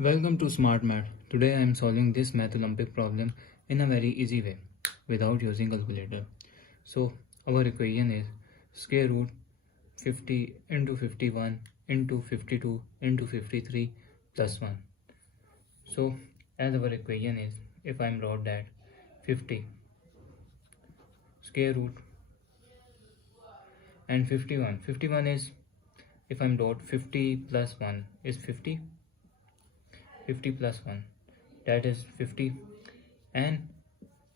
Welcome to Smart Math. Today I am solving this math Olympic problem in a very easy way without using calculator. So our equation is square root 50 into 51 into 52 into 53 plus 1. So as our equation is, if I am wrote that 50 square root and 51 is, if I'm dot 50 plus 1 is 50 plus 1 that is 50, and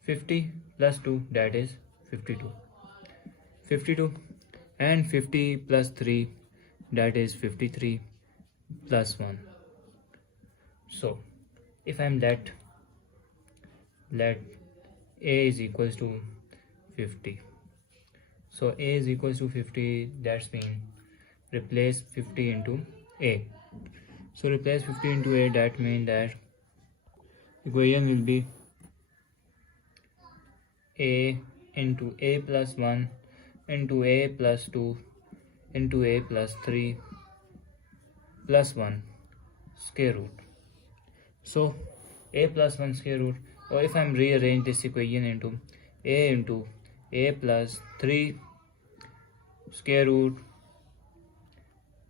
50 plus 2 that is 52 and 50 plus 3 that is 53 plus 1. So if I'm let a is equals to 50, so a is equals to 50, that's mean replace 50 into a. So replace 50 into a, that means that equation will be a into a plus 1 into a plus 2 into a plus 3 plus 1 square root. So a plus 1 square root, or if I'm rearrange this equation into a plus 3 square root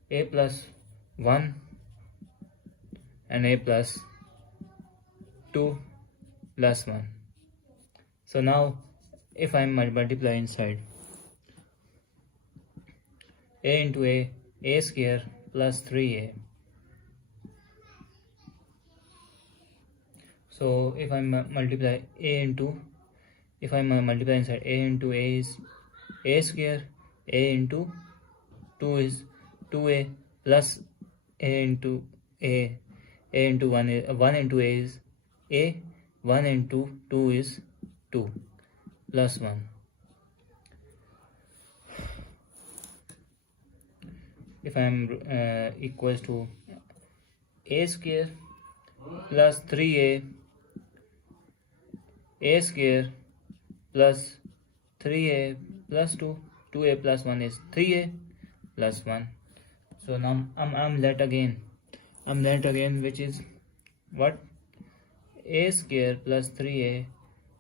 a plus 1 and a plus 2 plus 1. So now if I multiply inside a into a square plus 3a. So if I multiply if I multiply inside a into a is a square, a into 2 is 2a plus a into 1 is 1 into a is a, 1 into 2 is 2 plus 1. If I am equals to a square plus 3a square plus 3a plus 2, 2a plus 1 is 3a plus 1. So now I'm let again, which is what? A square plus 3a,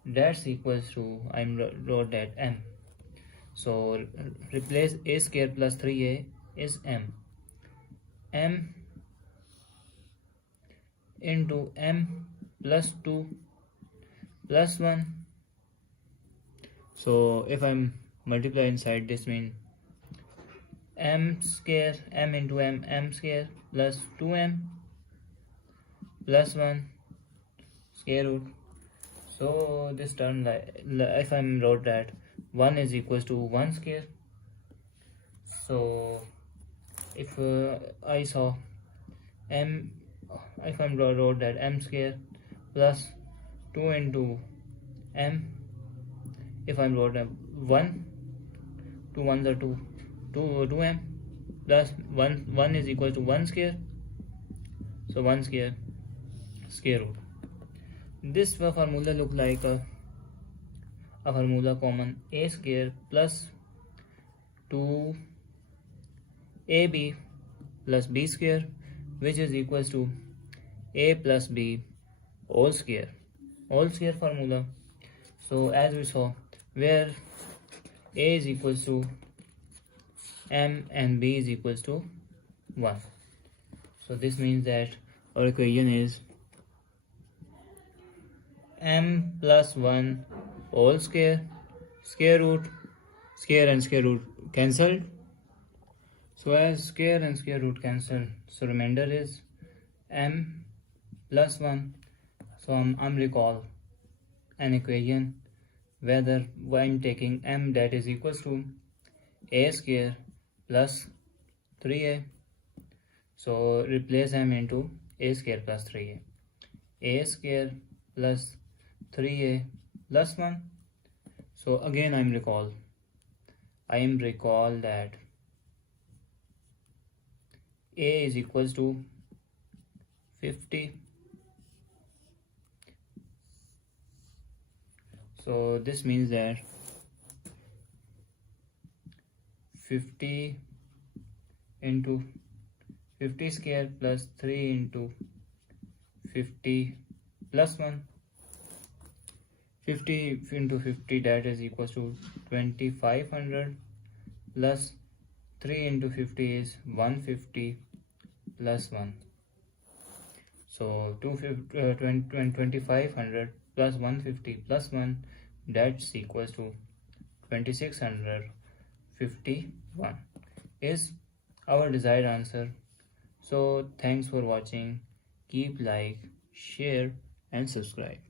that's equals to, I'm wrote that m. So replace a square plus 3a is m into m plus 2 plus 1. So if I'm multiply inside, this means m square, m into m square plus 2m plus 1 square root. So this term, if I'm wrote that 1 is equals to 1 square. So if I saw m, if I'm wrote that m square plus 2 into m, if I'm wrote 1, 2 1s are 2m plus 1 is equal to 1 square. So 1 square square root. This formula look like a formula common a square plus 2ab plus b square, which is equals to a plus b all square formula. So as we saw, where a is equals to m and b is equals to 1. So this means that our equation is m plus 1 all square root, square and square root cancelled. So as square and square root cancelled, so remainder is m plus 1. So I'm recall an equation whether when taking m, that is equals to a square plus 3a. So replace m into a square plus 3a, a square plus 3a plus 1. So again I am recall that a is equals to 50. So this means that 50 into 50 square plus 3 into 50 plus 1. 50 into 50, that is equals to 2500, plus 3 into 50 is 150 plus 1. So 2500 plus 150 plus 1, that's equals to 2651 is our desired answer. So thanks for watching. Keep like, share and subscribe.